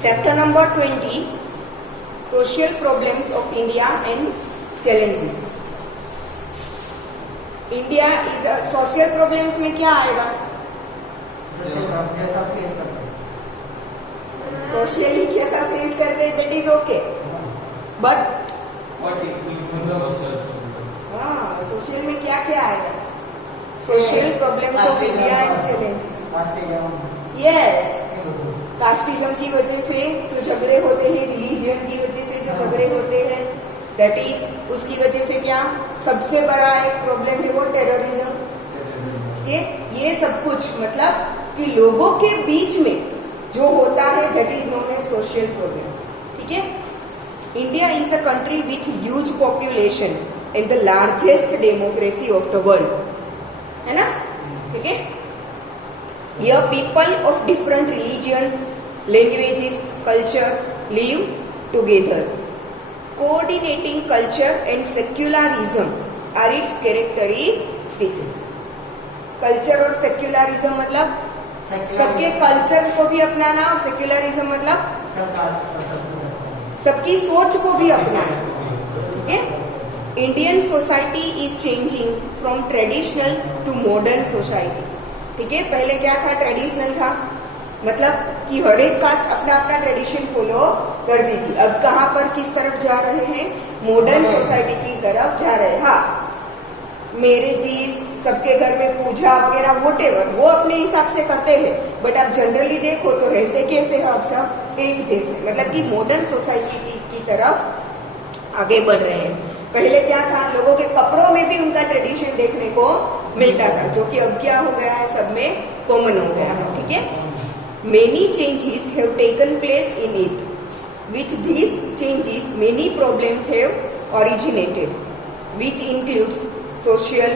Chapter number 20, Social Problems of India and Challenges. India is social problems में क्या आएगा? Socially कैसा face करते हैं, that is okay, but social में क्या क्या आएगा? Social problems of India and challenges. Yes, casteism की वजह से जो झगड़े होते हैं, रिलीजन की वजह से जो झगड़े होते हैं, दैट इज उसकी वजह से क्या सबसे बड़ा एक प्रॉब्लम है वो टेररिज्म. ये सब कुछ मतलब कि लोगों के बीच में जो होता है that is known as social problems. ठीक है. India is a country with huge population and the largest democracy of the world, है ना? ठीक है. Here people of different religions, languages, culture live together. Coordinating culture and secularism are its characteristics. Culture और secularism मतलब सबके culture को भी अपनाना, और सेक्युलरिज्म मतलब सबकी सोच को भी अपनाना. ठीक है. Indian society is changing from traditional to modern society. ठीक है. पहले क्या था? ट्रेडिशनल था, मतलब कि हर एक कास्ट अपना अपना ट्रेडिशन फॉलो करती थी. अब कहाँ पर किस तरफ जा रहे हैं? मॉडर्न सोसाइटी की तरफ जा रहे हैं. हाँ, मैरिजेस, सबके घर में पूजा वगैरह वोटेवर वो अपने हिसाब से करते हैं, बट आप जनरली देखो तो रहते कैसे हैं आप सब? एक जैसे, मतलब कि मॉडर्न सोसाइटी की तरफ आगे बढ़ रहे हैं. पहले क्या था? लोगों के कपड़ों में भी उनका ट्रेडिशन देखने को मिलता था, जो कि अब क्या हो गया है? सब में कॉमन हो गया है. ठीक है. Many changes have taken place in it. With these changes many problems have originated, which includes social,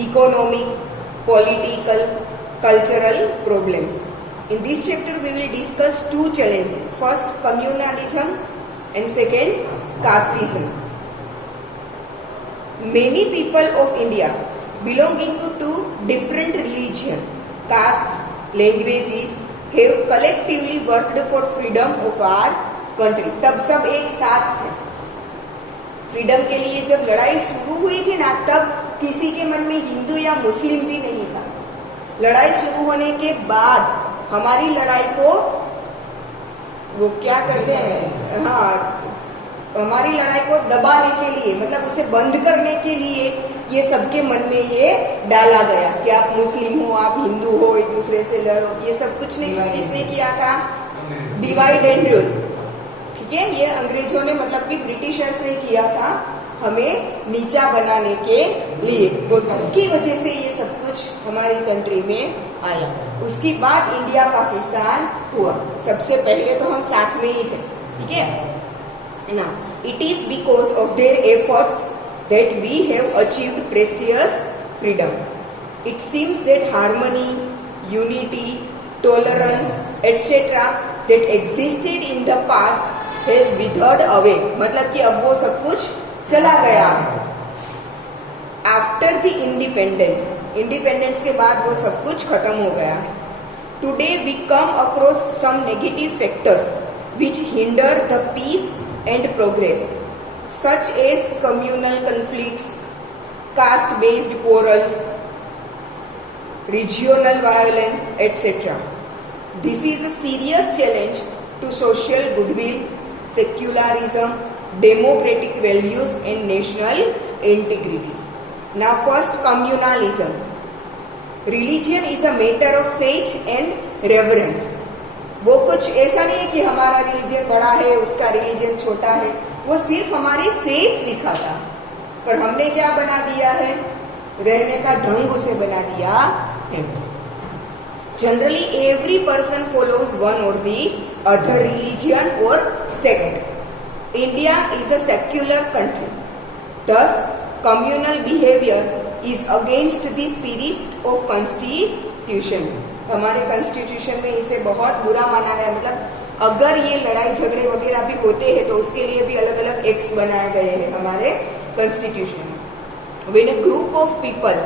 economic, political, cultural problems. In this chapter we will discuss two challenges. First, communalism and second, casteism. Many people of India belonging to different religion, caste, languages have collectively worked for freedom of our country. तब सब एक साथ थे. Freedom के लिए जब लड़ाई शुरू हुई थी ना, तब किसी के मन में हिंदू या मुस्लिम भी नहीं था. लड़ाई शुरू होने के बाद हमारी लड़ाई को वो क्या करते हैं? हाँ, हमारी लड़ाई को दबाने के लिए, मतलब उसे बंद करने के लिए ये सबके मन में ये डाला गया कि आप मुस्लिम हो, आप हिंदू हो, एक दूसरे से लड़ो. ये सब कुछ नहीं किसने किया था? Divide and rule. ठीक है. ये अंग्रेजों ने, मतलब कि ब्रिटिशर्स ने किया था हमें नीचा बनाने के लिए. तो उसकी वजह से ये सब कुछ हमारी कंट्री में आया. उसके बाद इंडिया पाकिस्तान हुआ. सबसे पहले तो हम साथ में ही थे. ठीक है ना. It is because of their efforts that we have achieved precious freedom. It seems that harmony, unity, tolerance etcetera that existed in the past has withered away. मतलब कि अब वो सब कुछ चला गया है. आफ्टर द इंडिपेंडेंस के बाद वो सब कुछ खत्म हो गया है. Today we come across some negative factors which hinder the peace and progress, such as communal conflicts, caste based quarrels, regional violence, etc. This is a serious challenge to social goodwill, secularism, democratic values and national integrity. Now first, communalism. Religion is a matter of faith and reverence. वो कुछ ऐसा नहीं है कि हमारा religion बड़ा है, उसका रिलीजन छोटा है. वो सिर्फ हमारी फेथ दिखाता, पर हमने क्या बना दिया है? रहने का ढंग उसे बना दिया है. Generally, every person follows one or the other religion or sect. India is a secular country. Thus, communal behavior is against the spirit of constitution. हमारे कॉन्स्टिट्यूशन में इसे बहुत बुरा माना गया. मतलब अगर ये लड़ाई झगड़े वगैरह भी होते हैं तो उसके लिए भी अलग अलग एक्ट्स बनाए गए हैं हमारे कॉन्स्टिट्यूशन में. When a group of people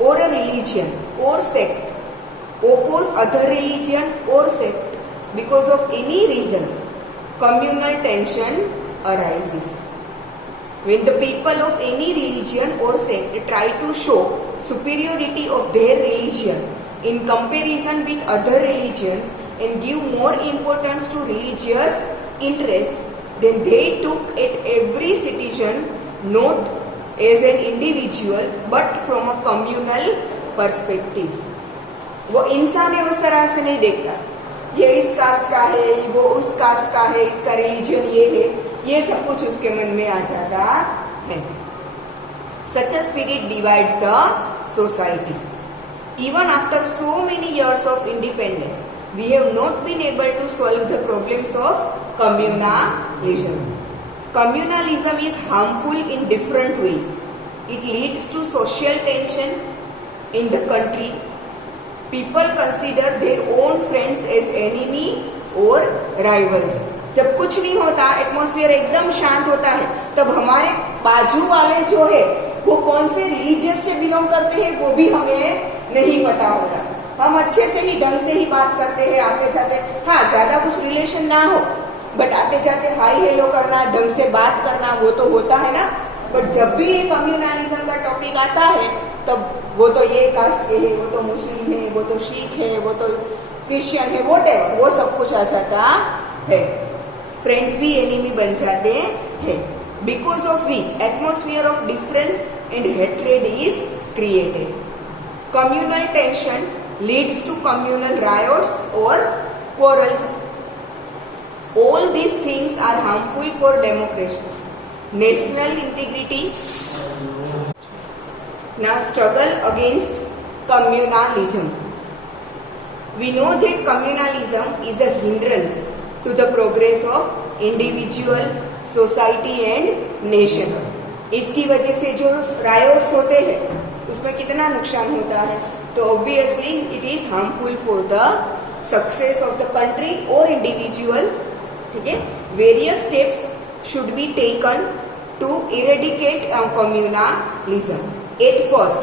or a religion or sect oppose other religion or sect because of any reason, communal tension arises. When the people of any religion or sect try to show superiority of their religion in comparison with other religions and give more importance to religious interest, then they took at every citizen not as an individual but from a communal perspective. वो इंसान है उस तरह से नहीं देखता, ये इस कास्ट का है, वो उस कास्ट का है, इसका रिलीजन ये है, ये सब कुछ उसके मन में आ जाता है. Such a spirit divides the society. Even after so many years of independence, we have not been able to solve the problems of communalism. Communalism is harmful in different ways. It leads to social tension in the country. People consider their own friends as enemy or rivals. जब कुछ नहीं होता, atmosphere एकदम शांत होता है, तब हमारे बाजू वाले जो है वो कौन से रिलीजियस से बिलोंग करते हैं वो भी हमें नहीं पता होता. हम अच्छे से ही ढंग से ही बात करते हैं, आते जाते, हाँ ज्यादा कुछ रिलेशन ना हो बट आते जाते हाई हेलो करना, ढंग से बात करना, वो तो होता है ना. बट जब भी ये कम्युनलिज्म का टॉपिक आता है तब वो तो ये कास्ट के है, वो तो मुस्लिम है, वो तो सिख है, वो तो क्रिश्चियन है, वो सब कुछ आ जाता है. फ्रेंड्स भी एनिमी बन जाते हैं, because of which atmosphere of difference and hatred is created. Communal tension leads to communal riots और quarrels. All these things are harmful for democracy, national integrity. Now struggle against communalism. We know that communalism is a hindrance to the progress of individual, society and nation. इसकी वजह से जो riots होते हैं उसमें कितना नुकसान होता है, तो obviously it is harmful for the success of the country or individual. ठीक है, various steps should be taken to eradicate communalism. At first,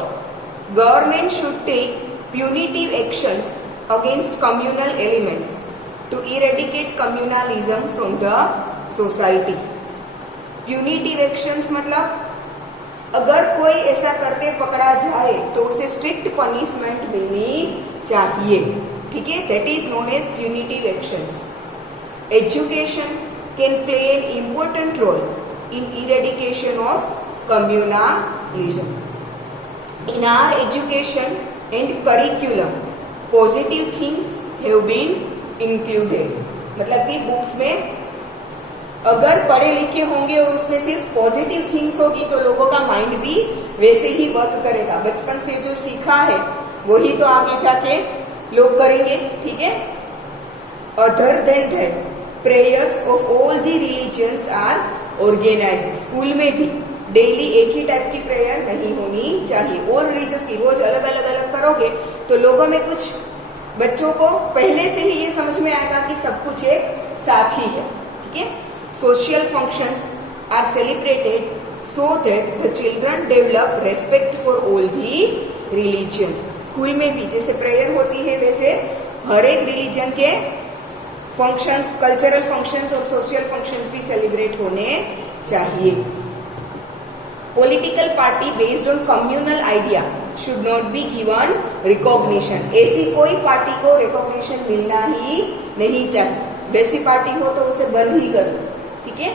government should take punitive actions against communal elements to eradicate communalism from the society. Punitive actions मतलब अगर कोई ऐसा करते पकड़ा जाए तो उसे स्ट्रिक्ट पनिशमेंट मिलनी चाहिए. ठीक है, that is known as punitive actions. Education can play an important role in eradication of communalism. In our education and curriculum, positive things have been included. मतलब कि बुक्स में अगर पढ़े लिखे होंगे और उसमें सिर्फ पॉजिटिव थिंग्स होगी तो लोगों का माइंड भी वैसे ही वर्क करेगा. बचपन से जो सीखा है वही तो आगे जाके लोग करेंगे. ठीक है, other than that prayers of all the religions are organised. School में भी डेली एक ही टाइप की प्रेयर नहीं होनी चाहिए. और रिलीजियस की रोज अलग अलग करोगे तो लोगों में कुछ बच्चों को पहले से ही ये समझ में आएगा कि सब कुछ एक साथ ही है. ठीक है, social functions are celebrated so that the children develop respect for all the religions. School में भी जैसे प्रेयर होती है वैसे हर एक रिलीजन के फंक्शंस, कल्चरल फंक्शंस और सोशल फंक्शंस भी सेलिब्रेट होने चाहिए. Political party based on communal idea should not be given recognition. ऐसी कोई पार्टी को रिकॉग्निशन मिलना ही नहीं चाहिए. वैसी पार्टी हो तो उसे बंद ही कर दो. ठीक है,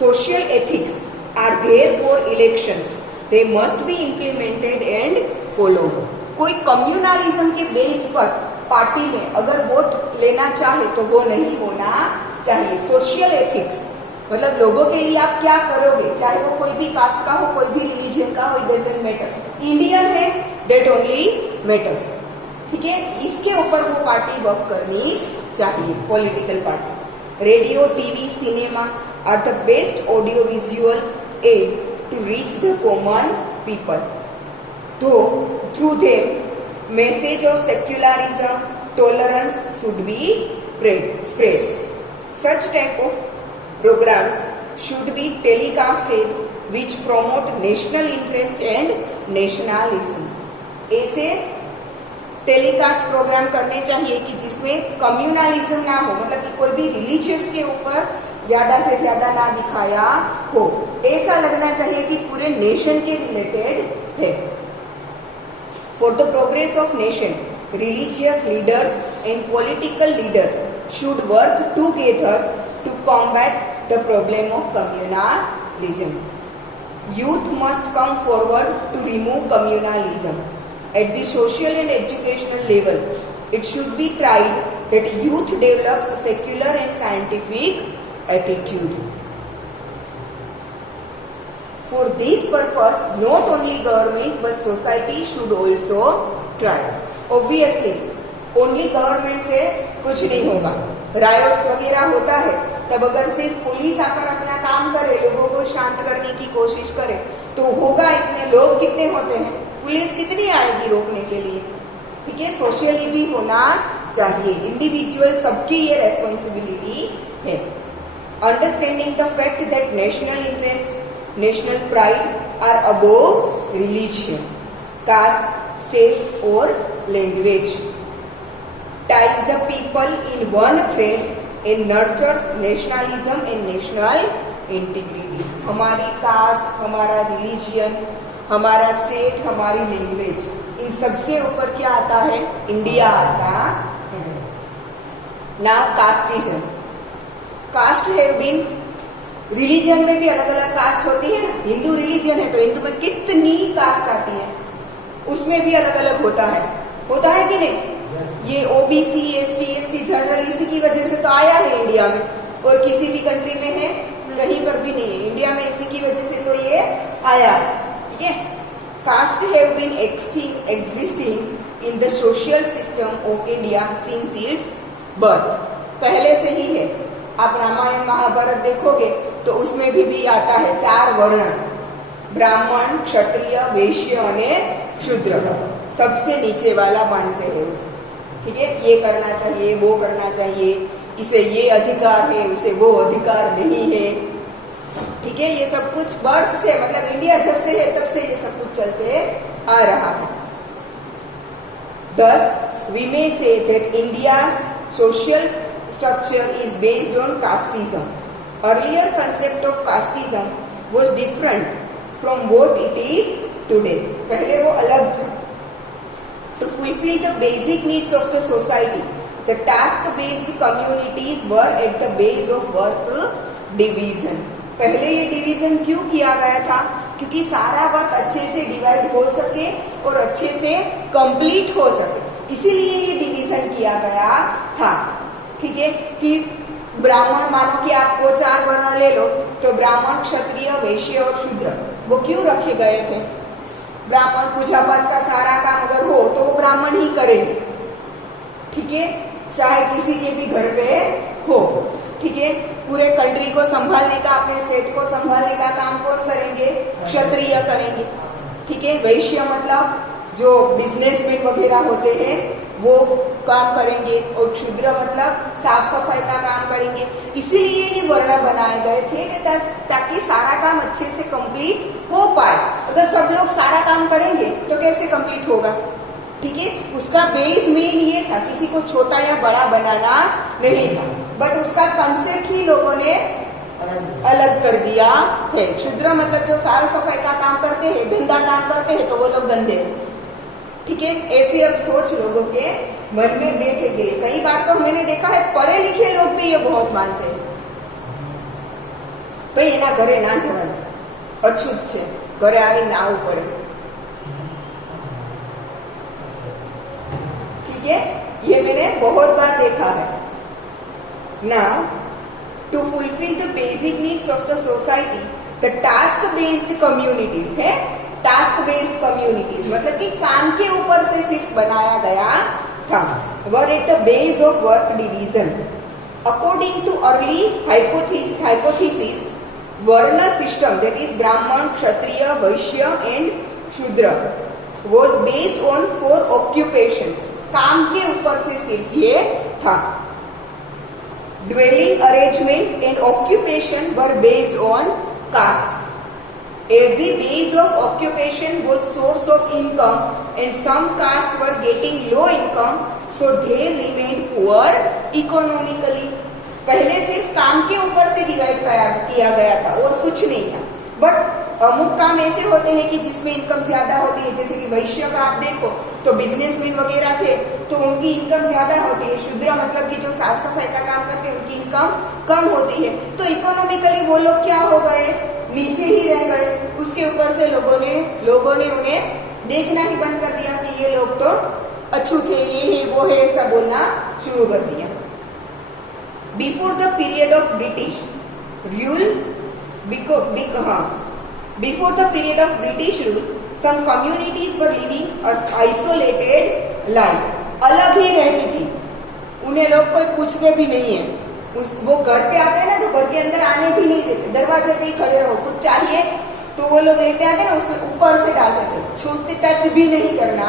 social ethics are there for elections. They must be implemented and followed. कोई कम्युनलिज्म के बेस पर पार्टी में अगर वोट लेना चाहे तो वो नहीं होना चाहिए. सोशल एथिक्स मतलब लोगों के लिए आप क्या करोगे, चाहे वो कोई भी कास्ट का हो, कोई भी रिलीजन का हो, इट डजंट मैटर. इंडियन है दैट ओनली मैटर्स. ठीक है, इसके ऊपर वो पार्टी वर्क करनी चाहिए. Political party. Radio, TV, cinema are the best audiovisual aid to reach the common people. Though through them, message of secularism, tolerance should be spread. Such type of programs should be telecasted which promote national interest and nationalism. ऐसे telecast programme करने चाहिए कि जिसमें communalism ना हो, मतलब कि कोई भी रिलीजियस के ऊपर ज्यादा से ज्यादा ना दिखाया हो, ऐसा लगना चाहिए कि पूरे नेशन के रिलेटेड है। For the progress of nation, religious leaders and political leaders should work together to combat the problem of communalism. Youth must come forward to remove communalism. At the social and educational level, it should be tried that youth develops a secular and scientific attitude. For this purpose, not only government but society should also try. Obviously, only government से कुछ नहीं होगा। Riots वगैरह होता है, तब अगर सिर्फ पुलिस आकर अपना काम करे, लोगों को शांत करने की कोशिश करे, तो होगा इतने लोग कितने होते हैं, पुलिस कितनी आएगी रोकने के लिए। ठीक है, सोशली भी होना चाहिए, इंडिविजुअल सबकी ये रेस्पॉन्सिबिलिटी है। Understanding the fact that national interest, national pride are above religion, caste, state or language, ties the people in one thread and nurtures nationalism and national integrity. हमारी कास्ट, हमारा religion, हमारा state, हमारी language, इन सबसे ऊपर क्या आता है, इंडिया आता है। Now casteism, caste have been, religion में भी अलग अलग कास्ट होती है ना, हिंदू रिलीजन है तो हिंदू में कितनी कास्ट आती है, उसमें भी अलग अलग होता है कि नहीं? ये ओबीसी, एसटी, एसटी जनरल इसी की वजह से तो आया है इंडिया में, और किसी भी कंट्री में है, कहीं पर भी नहीं है, इंडिया में इसी की वजह से तो ये आया। ठीक है, caste have been existing in the social system of India since its birth, पहले से ही है। आप रामायण महाभारत देखोगे तो उसमें भी आता है 4 वर्ण, ब्राह्मण, क्षत्रिय, वैश्य और शूद्र, सबसे नीचे वाला मानते हैं उसे। ठीक है, ये करना चाहिए, वो करना चाहिए, इसे ये अधिकार है, उसे वो अधिकार नहीं है। ठीक है, ये सब कुछ बर्थ से, मतलब इंडिया जब से है तब से ये सब कुछ चलते आ रहा है। Thus, we may say that India's social structure is based on casteism. Earlier concept of casteism was different from what it is today. पहले वो अलग था। To fulfill the basic needs of the society, the task-based communities were at the base of work division. पहले ये division क्यों किया गया था? क्योंकि सारा वर्क अच्छे से डिवाइड हो सके और अच्छे से कंप्लीट हो सके, इसीलिए ये डिवीजन किया गया था। ठीक है, कि ब्राह्मण, मानो कि आपको 4 वर्ण ले लो, तो ब्राह्मण, क्षत्रिय, वैश्य और शूद्र, वो क्यों रखे गए थे? ब्राह्मण पूजा पाठ का सारा काम अगर हो तो वो ब्राह्मण ही करेंगे। ठीक है, चाहे किसी के भी घर पे हो। ठीक है, पूरे कंट्री को संभालने का, अपने स्टेट को संभालने का काम कौन करेंगे? क्षत्रिय करेंगे। ठीक है, वैश्य मतलब जो बिजनेसमैन वगैरह होते हैं वो काम करेंगे, और क्षुद्र मतलब साफ सफाई का काम करेंगे। इसीलिए ये वर्ण बनाए गए थे कि ताकि सारा काम अच्छे से कंप्लीट हो पाए। अगर सब लोग सारा काम करेंगे तो कैसे कंप्लीट होगा? ठीक है, उसका बेस मेन ये था, किसी को छोटा या बड़ा बनाना नहीं था, बट उसका कंसेप्ट ही लोगों ने अलग कर दिया है। क्षुद्र मतलब जो साफ सफाई का काम करते हैं, गंदा काम करते हैं, तो वो लोग गंदे हैं। ठीक है, ऐसी अब सोच लोगों के मन में बैठ गई। कई बार तो मैंने देखा है पढ़े लिखे लोग भी ये बहुत मानते हैं, भाई एना घरे ना जवाय, अछूत छे, घरे आवी ना आवવું પડે। ठीक है, ये मैंने बहुत बार देखा है। Now to fulfil the basic needs of the society, the task based communities है। टास्क बेस्ड कम्युनिटीज मतलब कि काम के ऊपर से सिर्फ बनाया गया था। Were at the base of work division. According too early hypothesis, वर्ण सिस्टम दैट इज ब्राह्मण, क्षत्रिय, वैश्य एंड शूद्र was based on 4 occupations. काम के ऊपर से सिर्फ ये था। Dwelling arrangement and occupation were based on caste. As the base of occupation was source of income, and some castes were getting low income, so they remained poor economically. पहले सिर्फ काम के ऊपर से डिवाइड किया गया था और कुछ नहीं था, बट अमुक काम ऐसे होते हैं कि जिसमें इनकम ज्यादा होती है, जैसे कि वैश्य का आप देखो तो बिजनेसमैन वगैरह थे तो उनकी इनकम ज्यादा होती है, शूद्र मतलब कि जो साफ सफाई का काम करते हैं उनकी इनकम कम होती है, तो इकोनॉमिकली वो लोग क्या हो गए, नीचे ही रह गए। उसके ऊपर से लोगों ने उन्हें देखना ही बंद कर दिया कि ये लोग तो अछूत है, ये है वो है, ऐसा बोलना शुरू कर दिया। Before the period of British rule, before the period of British rule, some communities were living a isolated life. अलग ही रहती थी, उन्हें लोग कोई पूछते भी नहीं है, वो घर पे आते हैं ना तो घर के अंदर आने भी नहीं देते, दरवाजे पे ही खड़े रहो, कुछ चाहिए तो वो लोग लेते आते ना उसमें ऊपर से डालते थे, छूते टच भी नहीं करना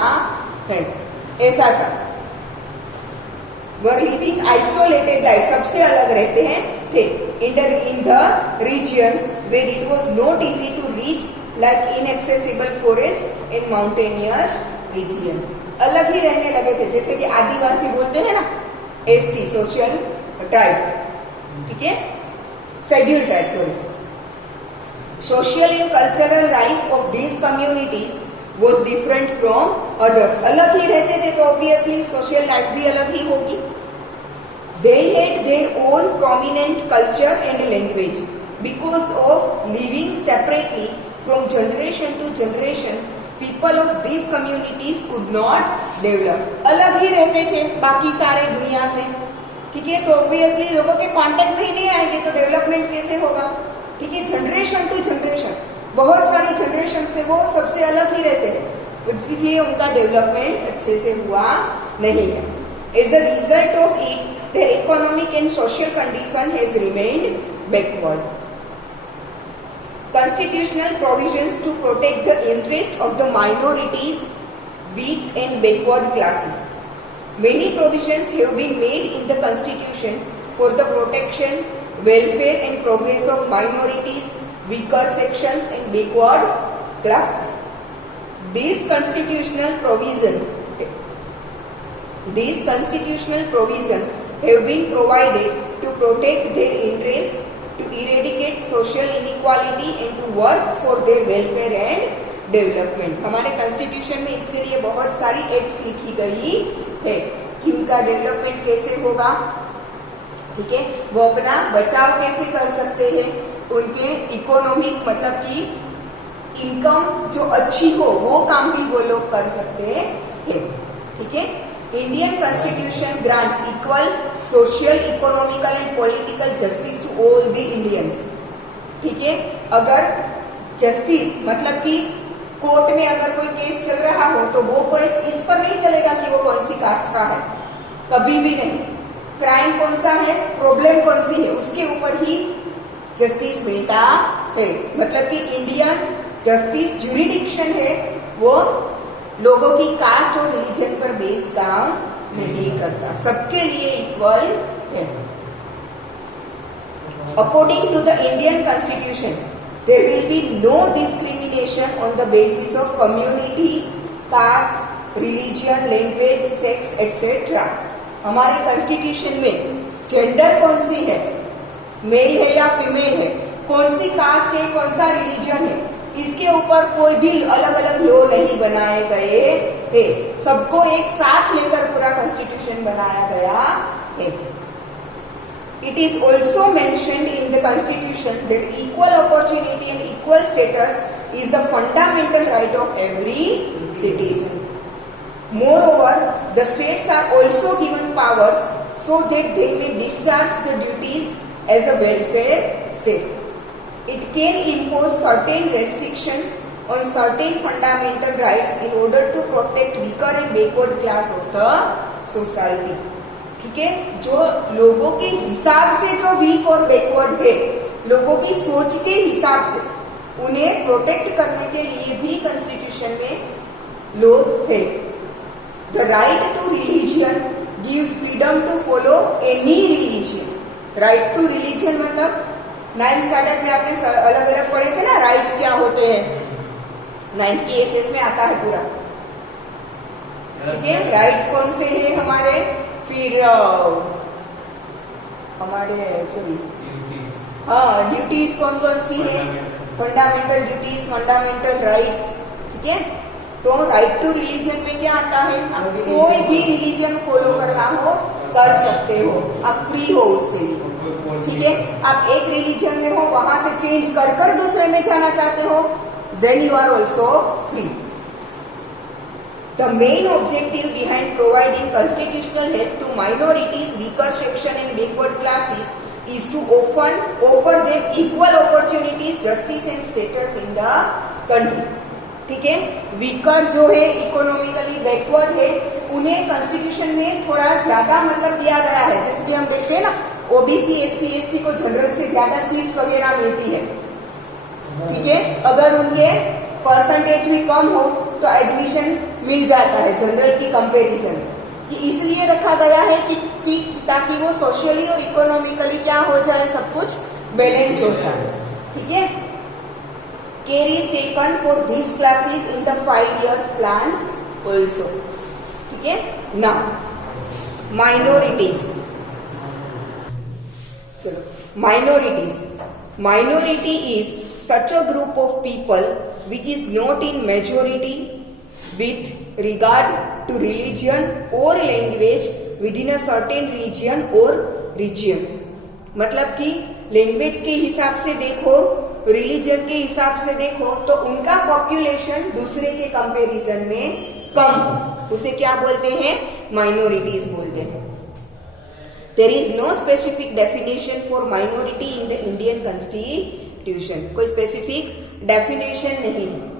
है, ऐसा था। वर लिविंग आइसोलेटेड लाइफ, सबसे अलग रहते हैं थे। in the regions where it was not easy to reach, like inaccessible forest and mountainous region, अलग ही रहने लगे थे, जैसे कि आदिवासी बोलते हैं ना, एसटी सोशल ट्राइब, ठीक है, schedule tribe, sorry. Social and cultural life of this communities was different from others, अलग ही रहते थे तो ऑब्वियसली सोशल लाइफ भी अलग ही होगी। They had their own prominent culture and language. Because of living separately from generation to generation, people of these communities could not develop. अलग ही रहते थे बाकी सारे दुनिया से, ठीक है, तो ऑब्वियसली लोगों के कांटेक्ट में ही नहीं आएंगे तो डेवलपमेंट कैसे होगा, ठीक है। जनरेशन टू जनरेशन, बहुत सारी जनरेशन से वो सबसे अलग ही रहते हैं, इसलिए उनका डेवलपमेंट अच्छे से हुआ नहीं है। As a result of it, their economic and social condition has remained backward. Constitutional provisions to protect the interest of the minorities, weak and backward classes. Many provisions have been made in the Constitution for the protection, welfare and progress of minorities, weaker sections and backward classes. These constitutional provisions have been provided to protect their interest, to eradicate social inequality and to work for their welfare and development. हमारे constitution में इसके लिए बहुत सारी acts लिखी गई है कि उनका डेवलपमेंट कैसे होगा, ठीक है, वो अपना बचाव कैसे कर सकते हैं, उनके इकोनॉमिक मतलब कि इनकम जो अच्छी हो वो काम भी वो लोग कर सकते हैं, ठीक है। Indian Constitution grants equal social, economical and political justice to all the Indians, ठीक है। अगर जस्टिस मतलब कि कोर्ट में अगर कोई केस चल रहा हो तो वो कोई इस पर नहीं चलेगा कि वो कौन सी कास्ट का है, कभी भी नहीं। क्राइम कौन सा है, प्रॉब्लम कौन सी है, उसके ऊपर ही जस्टिस मिलता है। मतलब कि इंडियन जस्टिस ज्यूरिडिक्शन है वो लोगों की कास्ट और रिलीजन पर बेस्ड काम नहीं करता, सबके लिए इक्वल है। According to the Indian constitution there will be no discrimination on the basis of community, caste, religion, language, sex etcetera. हमारे कॉन्स्टिट्यूशन में जेंडर कौन सी है, मेल है या फीमेल है, कौन सी कास्ट है, कौन सा रिलीजन है, इसके ऊपर कोई भी अलग अलग लॉ नहीं बनाए गए हैं, सबको एक साथ लेकर पूरा कॉन्स्टिट्यूशन बनाया गया है। It is also mentioned in the Constitution that equal opportunity and equal status is the fundamental right of every citizen. Moreover, the states are also given powers so that they may discharge the duties as a welfare state. It can impose certain restrictions on certain fundamental rights in order to protect weaker and backward class of the society. ठीक है, जो लोगों के हिसाब से जो week और backward है, लोगों की सोच के हिसाब से उन्हें प्रोटेक्ट करने के लिए भी कॉन्स्टिट्यूशन में लॉज है। The right to religion gives freedom to follow any religion. Right to religion मतलब 9th स्टैंडर्ड में आपने अलग अलग पढ़े थे ना, राइट्स क्या होते हैं, 9th की एसएस में आता है पूरा, ठीक है, राइट्स कौन से हैं हमारे, फिर हमारे सॉरी हाँ ड्यूटीज कौन कौन सी है, फंडामेंटल ड्यूटीज, फंडामेंटल राइट्स। ठीक है, तो राइट टू रिलीजन में क्या आता है, आप कोई भी रिलीजन फॉलो करना हो कर सकते हो, आप फ्री हो उसके लिए। ठीक है, आप एक रिलीजन में हो, वहां से चेंज कर कर दूसरे में जाना चाहते हो, then you are also free. The main objective behind providing constitutional help to minorities, weaker section and backward classes is to offer them equal opportunities, justice and status in the country. ठीक है, weaker जो है economically backward है, उन्हें constitution में थोड़ा ज्यादा मतलब दिया गया है। जैसे कि हम देखते हैं ना, ओबीसी एससी एसटी को जनरल से ज्यादा सीट्स वगैरह मिलती है। ठीक है, अगर उनके परसेंटेज भी कम हो तो एडमिशन मिल जाता है जनरल की कंपैरिजन। ये इसलिए रखा गया है कि ताकि वो सोशली और इकोनॉमिकली क्या हो जाए, सब कुछ बैलेंस हो जाए। ठीक है, care is taken for these classes in the 5 years plans also. ठीक है, now minorities, चलो minorities, minority is such a group of people which is not in majority with regard to religion or language within a certain region or regions। मतलब कि language के हिसाब से देखो, religion के हिसाब से देखो, तो उनका पॉपुलेशन दूसरे के कंपैरिजन में कम हो, उसे क्या बोलते हैं, माइनॉरिटीज बोलते हैं। There is no specific definition for minority in the Indian constitution. कोई स्पेसिफिक डेफिनेशन नहीं है।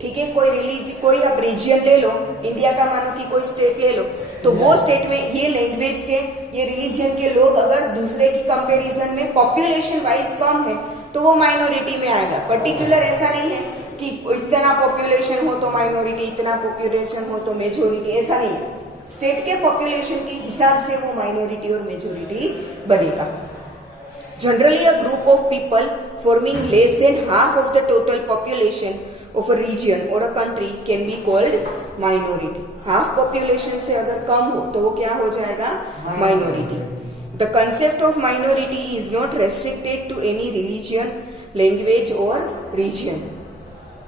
ठीक है, कोई आप रीजन ले लो, इंडिया का मानो कि कोई स्टेट ले लो, तो वो स्टेट में ये लैंग्वेज के, ये रिलीजन के लोग अगर दूसरे की कंपैरिजन में पॉपुलेशन वाइज कम है तो वो माइनॉरिटी में आएगा। पर्टिकुलर ऐसा नहीं है कि इतना पॉपुलेशन हो तो माइनॉरिटी, इतना पॉपुलेशन हो तो मेजोरिटी, ऐसा नहीं है। स्टेट के पॉपुलेशन के हिसाब से वो माइनॉरिटी और मेजोरिटी बनेगा। Generally a group of people forming less than half of the total population of a region or a country can be called minority। Half population से अगर कम हो तो वो क्या हो जाएगा, minority. The concept of minority is not restricted to any religion, language or region।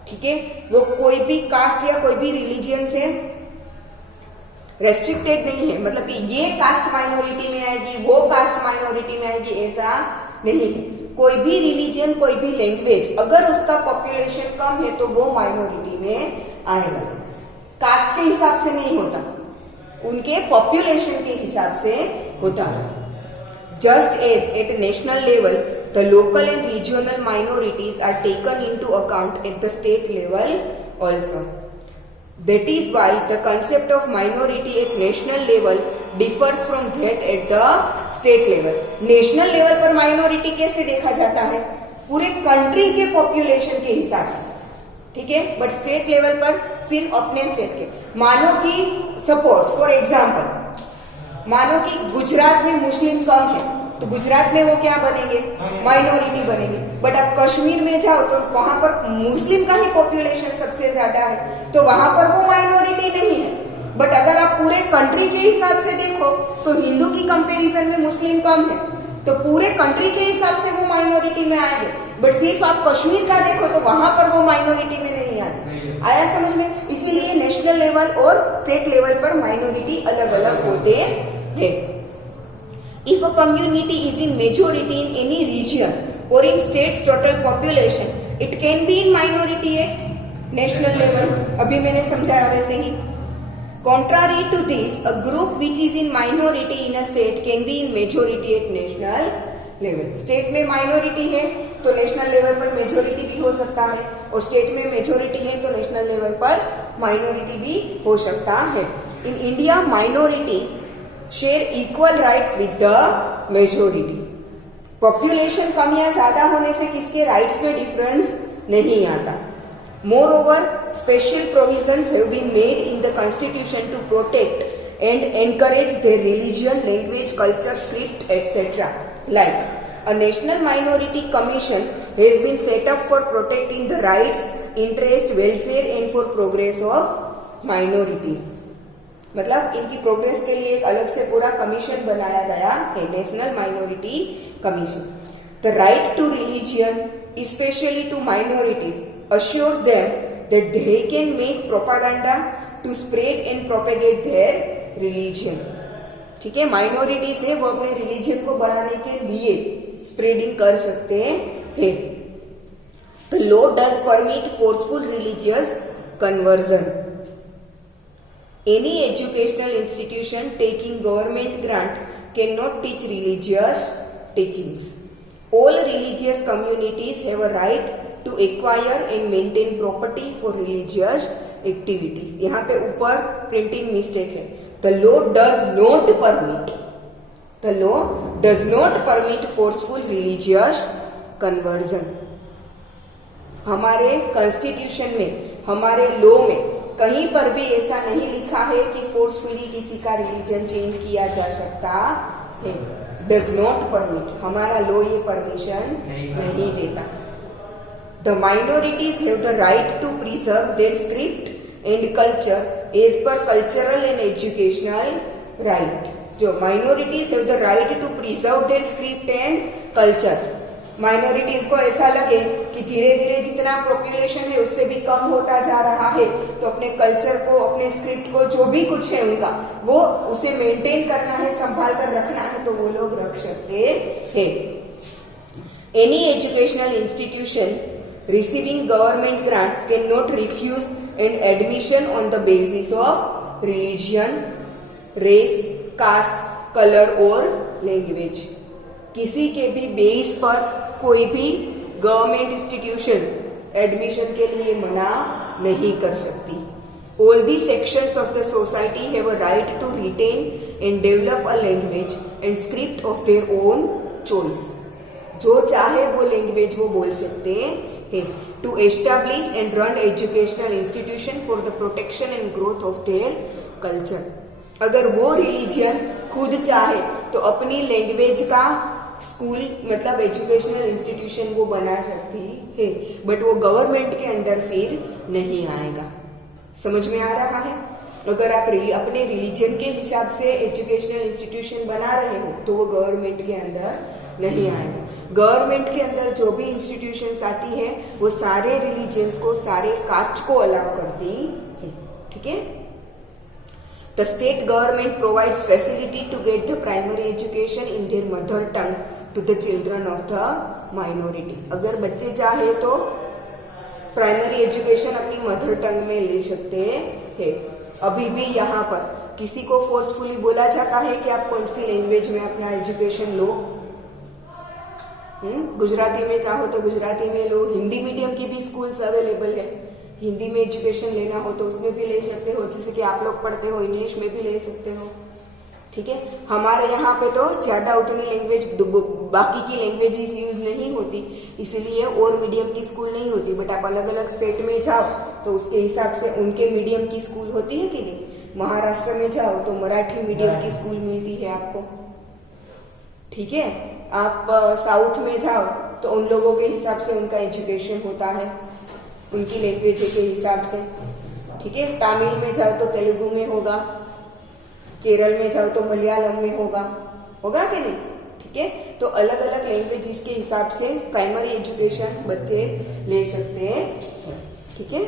ठीक है, वो कोई भी कास्ट या कोई भी रिलीजन से रेस्ट्रिक्टेड नहीं है, मतलब कि ये कास्ट माइनॉरिटी में आएगी, वो कास्ट माइनॉरिटी में आएगी, ऐसा नहीं है। कोई भी रिलीजन, कोई भी लैंग्वेज, अगर उसका पॉपुलेशन कम है तो वो माइनॉरिटी में आएगा। कास्ट के हिसाब से नहीं होता, उनके पॉपुलेशन के हिसाब से होता है। Just as at national level the local and regional minorities are taken into account at the state level also. That is why the concept of minority at national level differs from that at the state level। National level पर minority कैसे देखा जाता है, पूरे country के population के हिसाब से। ठीक है, बट स्टेट लेवल पर सिर्फ अपने स्टेट के। मानो कि सपोज फॉर एग्जाम्पल, मानो कि गुजरात में मुस्लिम कम है तो गुजरात में वो क्या बनेंगे, माइनॉरिटी बनेंगे। बट आप कश्मीर में जाओ तो वहां पर मुस्लिम का ही पॉपुलेशन सबसे ज्यादा है, तो वहां पर वो माइनॉरिटी नहीं है। बट अगर आप पूरे कंट्री के हिसाब से देखो तो हिंदू की कंपैरिजन में मुस्लिम कम है, तो पूरे कंट्री के हिसाब से वो माइनॉरिटी में आएंगे। बट सिर्फ आप कश्मीर का देखो तो वहां पर वो माइनॉरिटी में नहीं आते। आया समझ में? इसीलिए नेशनल लेवल और स्टेट लेवल पर माइनॉरिटी अलग अलग होते हैं। If a community is in majority in any region or in state's total population, it can be in minority at national level। अभी मैंने समझाया वैसे ही। Contrary to this, a group which is in minority in a state can be in majority at national level। State में minority है तो national level पर majority भी हो सकता है, और स्टेट में मेजोरिटी है तो नेशनल लेवल पर माइनॉरिटी भी हो सकता है। In India minorities share equal rights with the majority. Population कम या ज्यादा होने से किसके राइट्स में डिफरेंस नहीं आता। Moreover special provisions have been made in the constitution to protect and encourage their religion, language, culture, script etcetera. Like a national minority commission has been set up for protecting the rights, interest, welfare and for progress of minorities। मतलब इनकी progress के लिए एक अलग से पूरा commission बनाया गया है, national minority commission. The right to religion specially to minorities assures them that they can make propaganda to spread and propagate their religion। ठीक है, माइनॉरिटीज है वो अपने रिलीजन को बढ़ाने के लिए स्प्रेडिंग कर सकते हैं। The law does permit forceful religious conversion। Any educational institution taking government grant cannot teach religious teachings। All religious communities have a right to acquire and maintain property for religious activities। यहाँ पे ऊपर printing mistake है। The law does not permit, the law does not permit forceful religious conversion। हमारे constitution में, हमारे law में कहीं पर भी ऐसा नहीं लिखा है कि फोर्सफुली किसी का रिलीजन चेंज किया जा सकता है। डज नॉट परमिट, हमारा लॉ ये परमिशन नहीं देता। The minorities have the right to preserve their script and culture as per cultural and educational right. जो minorities have the right to preserve their script and culture, minorities को ऐसा लगे कि धीरे धीरे जितना पॉपुलेशन है उससे भी कम होता जा रहा है, तो अपने कल्चर को, अपने स्क्रिप्ट को, जो भी कुछ है उनका, वो उसे मेंटेन करना है, संभाल कर रखना है, तो वो लोग रख सकते हैं। Any educational institution receiving government grants can not refuse and admission on the basis of religion, race, caste, colour और लैंग्वेज। किसी के भी बेस पर कोई भी गवर्नमेंट इंस्टीट्यूशन एडमिशन के लिए मना नहीं कर सकती। All the sections of the society have a right to retain and develop a language and script of their own choice. जो चाहे वो लैंग्वेज वो बोल सकते हैं। To establish and run educational institution for the protection and growth of their culture. अगर वो religion खुद चाहे तो अपनी लैंग्वेज का स्कूल, मतलब एजुकेशनल इंस्टीट्यूशन वो बना सकती है, बट वो गवर्नमेंट के अंदर फिर नहीं आएगा। समझ में आ रहा है? अगर आप अपने रिलीजन के हिसाब से एजुकेशनल इंस्टीट्यूशन बना रहे हो तो वो गवर्नमेंट के अंदर नहीं आएगा। गवर्नमेंट के अंदर जो भी इंस्टीट्यूशंस आती है वो सारे रिलीजन्स को, सारे कास्ट को अलाउ करती है। ठीक है। The state government provides facility to get the primary education in their mother tongue to the children of the minority। अगर बच्चे चाहे तो प्राइमरी एजुकेशन अपनी मदर टंग में ले सकते हैं। अभी भी यहाँ पर किसी को फोर्सफुली बोला जाता है कि आप कौन सी लैंग्वेज में अपना एजुकेशन लो। गुजराती में चाहो तो गुजराती में लो, हिंदी मीडियम की भी स्कूल्स अवेलेबल है। हिंदी में एजुकेशन लेना हो तो उसमें भी ले सकते हो, जैसे कि आप लोग पढ़ते हो इंग्लिश में भी ले सकते हो। ठीक है। हमारे यहाँ पे तो ज्यादा उतनी लैंग्वेज, बाकी की लैंग्वेजेस यूज नहीं होती, इसीलिए और मीडियम की स्कूल नहीं होती। बट आप अलग अलग स्टेट में जाओ तो उसके हिसाब से उनके मीडियम की स्कूल होती है कि नहीं। महाराष्ट्र में जाओ तो मराठी मीडियम की स्कूल मिलती है आपको। ठीक है। आप साउथ में जाओ तो उन लोगों के हिसाब से उनका एजुकेशन होता है, उनकी लैंग्वेज के हिसाब से। ठीक है। तमिल में जाओ तो तेलुगु में होगा, केरल में जाओ तो मलयालम में होगा कि नहीं। ठीक है। तो अलग अलग लैंग्वेज के हिसाब से प्राइमरी एजुकेशन बच्चे ले सकते हैं। ठीक है।